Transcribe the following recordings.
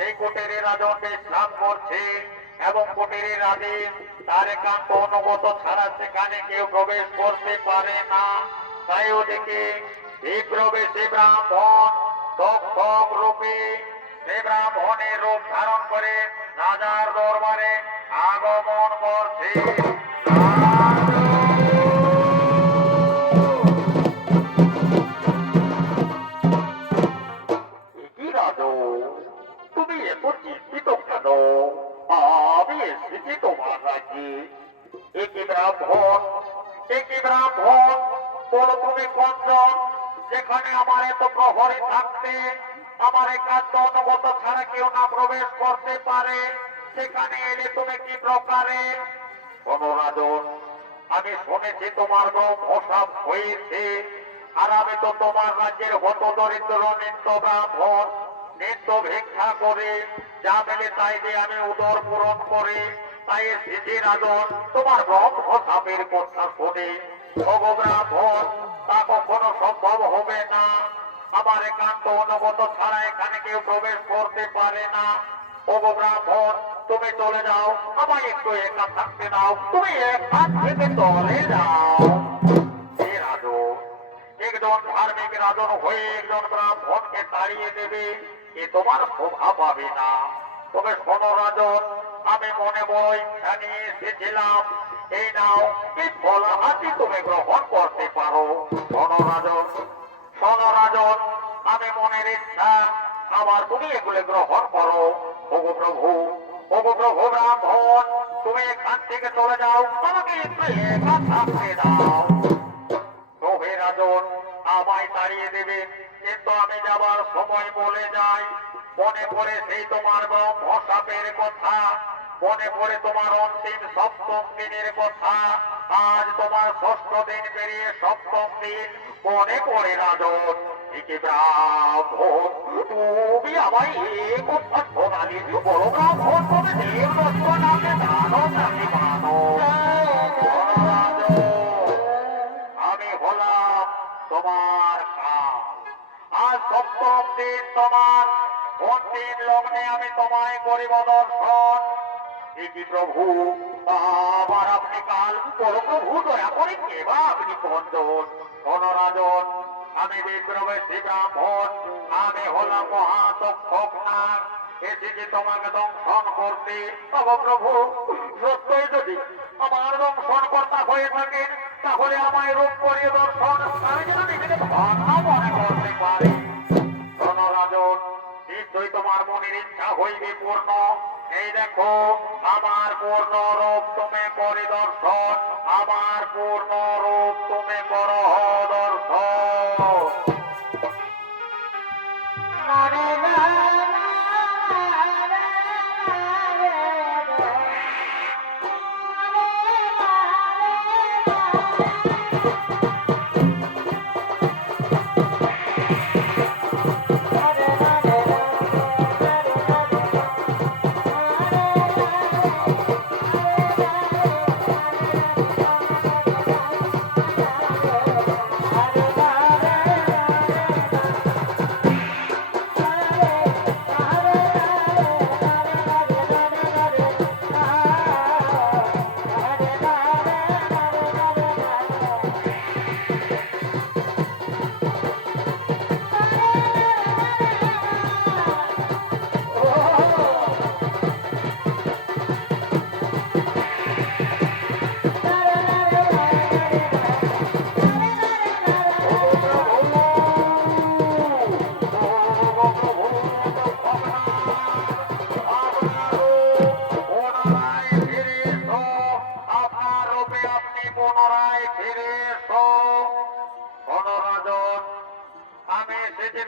সেই কোটের রাজন বিশ্রাম করছে এবং কোটের রাজীব তার একান্ত অনুগত ছাড়া সেখানে কেউ প্রবেশ করতে পারে না। তাই ওদিকে এই প্রবেশে ব্রাহ্মণ তক্ষক রূপে সে ব্রাহ্মণের রূপ ধারণ করে রাজার দরবারে আগমন করছে। তুমি এত চিন্তিত কেন? আমি এসেছি তোমার রাজ্যে। একই ব্রাহ্মণ, একই ব্রাহ্মণ, বলো তুমি কোনজন? যেখানে আমার এত প্রহরী থাকতে আমার একান্ত অনুগত ছাড়া কেউ না প্রবেশ করতে পারে, সেখানে এলে তুমি কি প্রকারে? রাজন, আমি শুনেছি তোমার ব্রহ্মসাপ হয়েছে, আর আমি তো তোমার রাজ্যের হত দরিদ্র নিত্য ব্রাহ্মণ, নিত্য ভিক্ষা করে যা মেলে তাই দিয়ে আমি উদর পূরণ করে তাই এসেছি রাজন তোমার ব্রহ্মসাপের কথা শুনে। ওগো ব্রাহ্মণ, তা কখনো সম্ভব হবে না। আমার একান্ত অনুগত ছাড়া এখানে কেউ প্রবেশ করতে পারে না। ওগো ব্রাহ্মণ, তুমি চলে যাও, আমায় একটু একা থাকতে দাও। তুমি একা থেকে চলে যাও। একজন ধার্মিক রাজন হয়ে একজন ব্রাহ্মণকে তাড়িয়ে দেবে, এ তোমার শোভা পাবে না। তবে শোনো রাজন, আমি মনে বড় ইচ্ছা নিয়ে এসেছিলাম, এই নাও, এই ফলহাটি তুমি গ্রহণ করতে পারো। শোনো রাজন, শোনো রাজন, আমি মনের ইচ্ছা, আমার তুমি এগুলো গ্রহণ করো। ওগো প্রভু, ওগো প্রভু ব্রাহ্মণ, তুমি এখান থেকে চলে যাও, আমাকে একটু একা থাকতে দাও। প্রভে রাজন আমায় তাড়িয়ে দেবে, কিন্তু আমি যাবার সময় বলে যাই, মনে পড়ে সেই তোমার ব্রহ্মসাপের কথা, মনে পড়ে তোমার অন্তিম সপ্তম দিনের কথা। আজ তোমার ষষ্ঠ দিন পেরিয়ে সপ্তম দিন, মনে পড়ে রাজন। একে ব্রাহ্মণ, তুমি আমায় এ কথা শোনালি, বড় ব্রাহ্মণ তুমি দেব নামে জানো নাকি মানো? আমি হলাম তোমার কাল, আজ সপ্তম দিন তোমার অন্তিম লগ্নে আমি তোমায় করিব দর্শন। কি প্রভু, আবার আপনি কাল বড় প্রভু দয়া করে কেবা আপনি কোনজন? রাজন, আমি বিপ্রবেশী ব্রাহ্মণ, আমি হলাম মহাতক্ষক নাগ, এসেছি তোমাকে দংশন করতে। প্রভু, সত্যই যদি আমার দংশন কর্তা হয়ে থাকেন, তাহলে আমায় রূপ করিয়ে দর্শন, আমি যেন নিজেকে ধন্য মনে করতে পারি। রাজন, নিশ্চয়ই তোমার মনের ইচ্ছা হইবে পূর্ণ। এই দেখো, আমার পূর্ণ রূপ তুমি পরিদর্শন, আমার পূর্ণ রূপ তুমি করো দর্শন।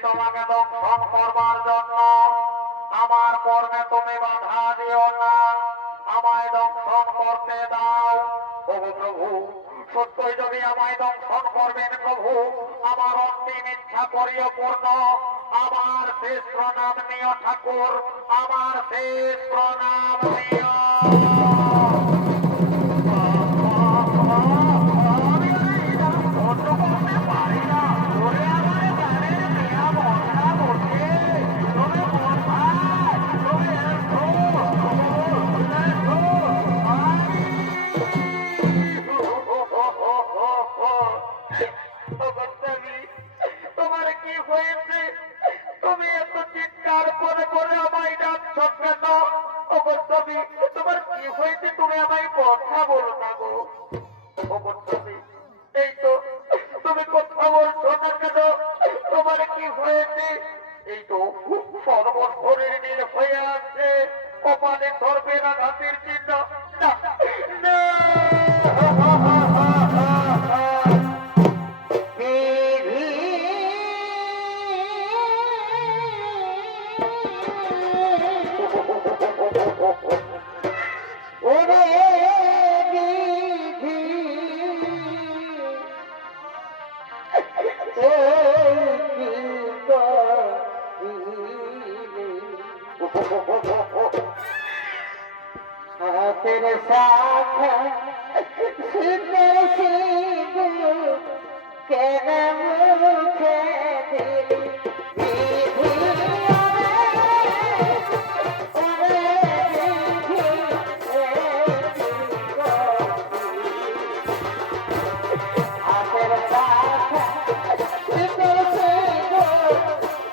তোমাকে দংশন করবার জন্য, আমার কর্মে তুমি বাধা দিও না, আমায় দংশন করতে দাও। প্রভু প্রভু, সত্যই যদি আমায় দংশন করবেন প্রভু, আমার অন্তিম ইচ্ছা করিও পূর্ণ। আমার শেষ প্রণাম নিও ঠাকুর, আমার শেষ প্রণাম নিও। কেন? ওগো তুমি, তোমার কি হয়েছে? তুমি আমায় কথা বলো না গো। ওগো তুমি, এই তো তুমি কথা বলছো না কেন? তোমার কি হয়েছে? এই তো সর্বশরীর নীল হয়ে আছে, কপালে ধরবে না ঘাতের চিহ্ন। না, না। হাতের শাখা শীতে শীতে কেন মুখে দিলি হাতের শাখা শীতে শীতে কেন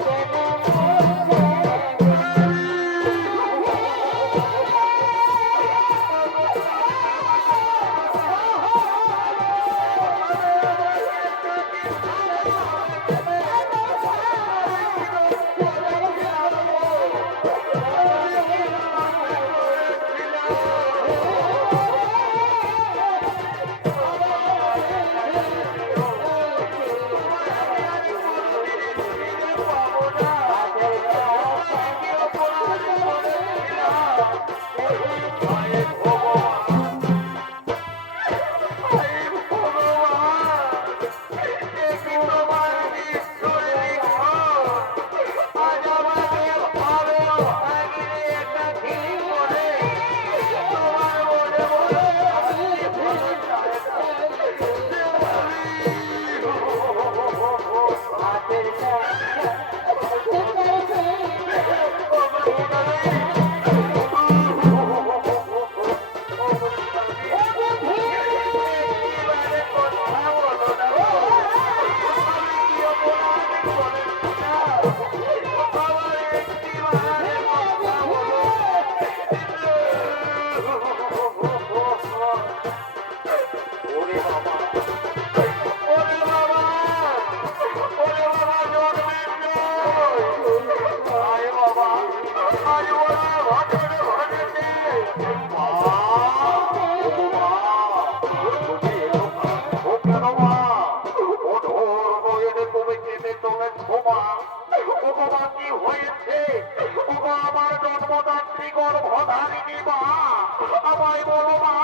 আমায় বলো মা,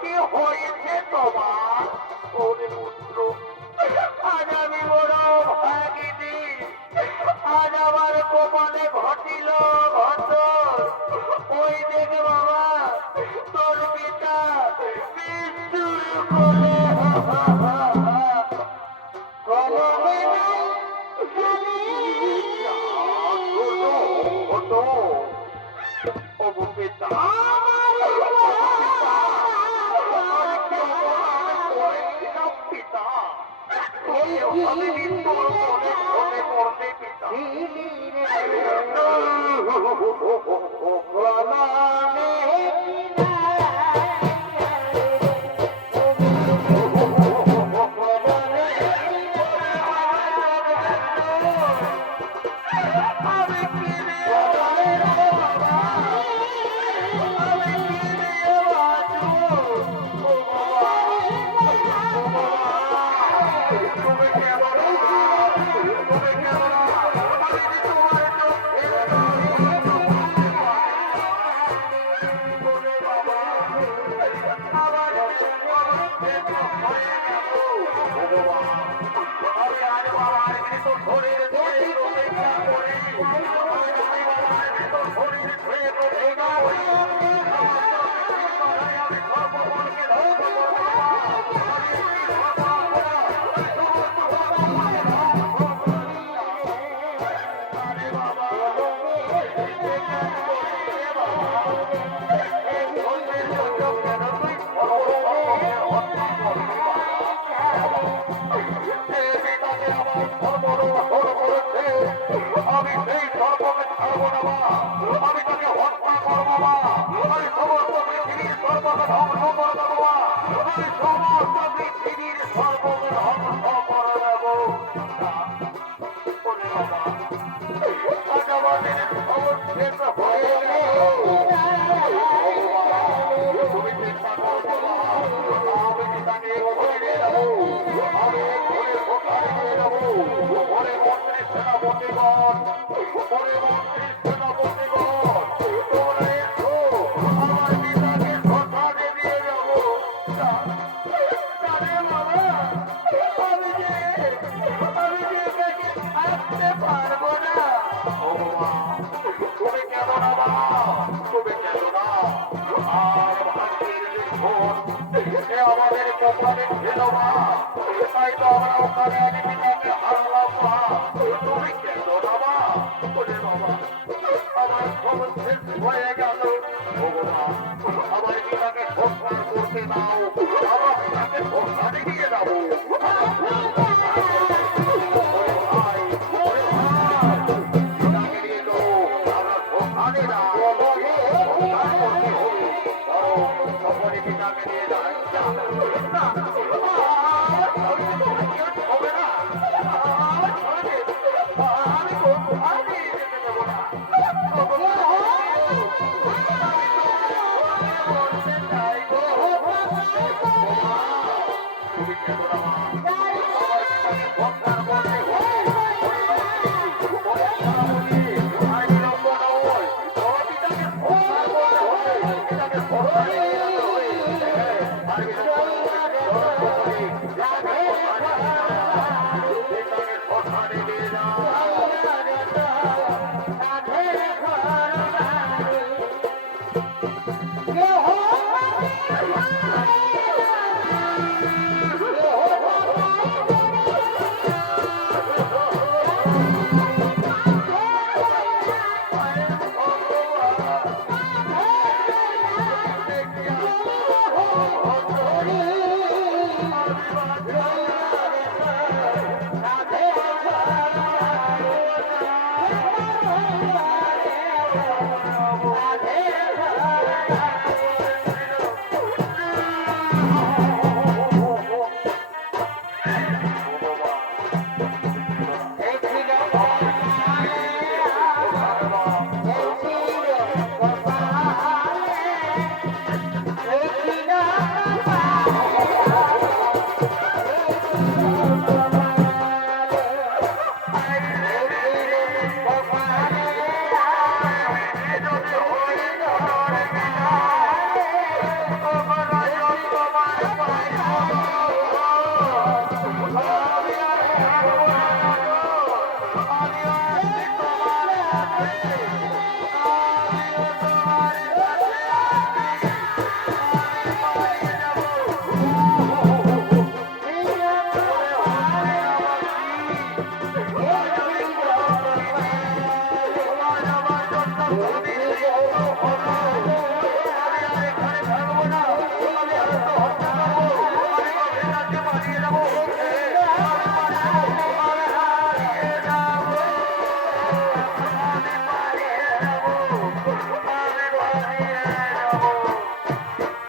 কি হয়েছে তোমার? ওরে পুত্র, আজ আমি বড় ভাগিনী, আজ আমার কপালে ঘটিল ঘটন। ওই দেখে বাবা, তোর পিতা মৃত্যুর কোলে কলমে নাই পিতা পিতা আমি মৃত্যুর কোলে ঢলে পড়বে পিতা। ছিল মা, তাই তো আমরা ওখানে এক পিতাকে হারালাম মা। তুমি কেঁদো না মা। ওরে বাবা, আমার খবর শেষ হয়ে গেল। ভগবান, আমার পিতাকে সংসার করতে দাও, আমার পিতাকে সংসারে নিয়ে যাবো। ওরে ভাই, ওরে ভাই, পিতাকে নিয়ে তো আমরা সংসারে যাবো। সংসার করতে হবে। ধরো, সকলে পিতাকে নিয়ে যায়। না, হবে না। আমি যেতে দেবো না। তুমি কেন না মা? আমার পিতাকে সংসার করতে হবে। রাধে রাধে